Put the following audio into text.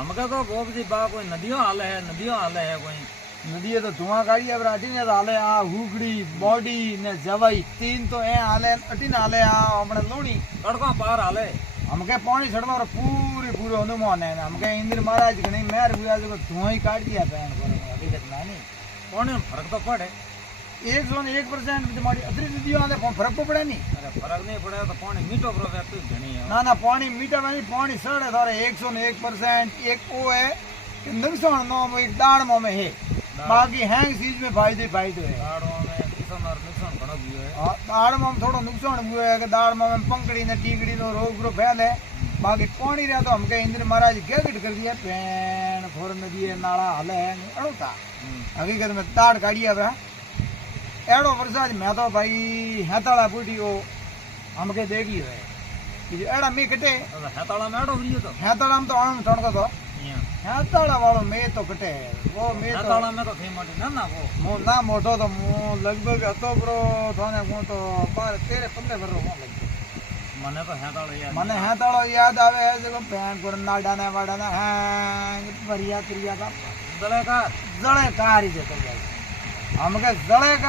हमके तो गोबजी बा कोई नदियों हाले है कोई नदी तो धुआं काढ़ी अब अटी ने हाले आ हुगड़ी बॉडी ने जवाई तीन तो ए हाले अटी ने हाले आ हमने लोणी तड़का पार हाले हमके पानी छड़वा और पूरी पूरे अनुमान है हमके इंद्र महाराज घणी मेहर हुआ जो धुआं ही काट दिया पैन पर हकीकत ना नहीं पानी में फर्क तो पड़े 101% तुम्हारी अदरी नदियों आले फर्क तो पड़े नहीं अरे फर्क नहीं पड़े तो पानी मीठो करो व्यक्ति घनी है ना ना पानी मीठा नहीं पानी सड़े थारे 101% एक वो है कि नुकसान नो एक दाड़मो में है बाकी हैंग चीज में फायदो है दाड़ों में किसान और नुकसान घणो भी है हाँ दाड़मो में थोड़ा नुकसान हुआ है कि दाड़मो में पंकड़ी ने टीकड़ी नो रोग रो फैल है बाकी पानी रहा तो हमके इंद्र महाराज गेट कर दिया पैन फोर नदी है नाला हले है अड़ो था हकीकत में ताड़ काढ़ी अब एड़ो वरसाद मैं तो भाई हेताड़ा बूढ़ी हो हमके देखी है कि एड़ा मैं कटे हेताड़ा में एड़ो भी तो हेताड़ा में तो आम ठणको तो हेताड़ा वालों में तो कटे वो में तो हेताड़ा में तो थी मोटी ना वो मो ना मोटो तो मो लगभग હતો બ્રો થોને હું તો 12-13-15 વર્ષ હું લગભગ મને તો हेताड़ो याद મને हेताड़ो याद આવે છે કે પેન પર નાડાને વાડાને હા પરિયા ક્રિયા का जलेकार जड़ेकार ही जतो हमके जड़ेकार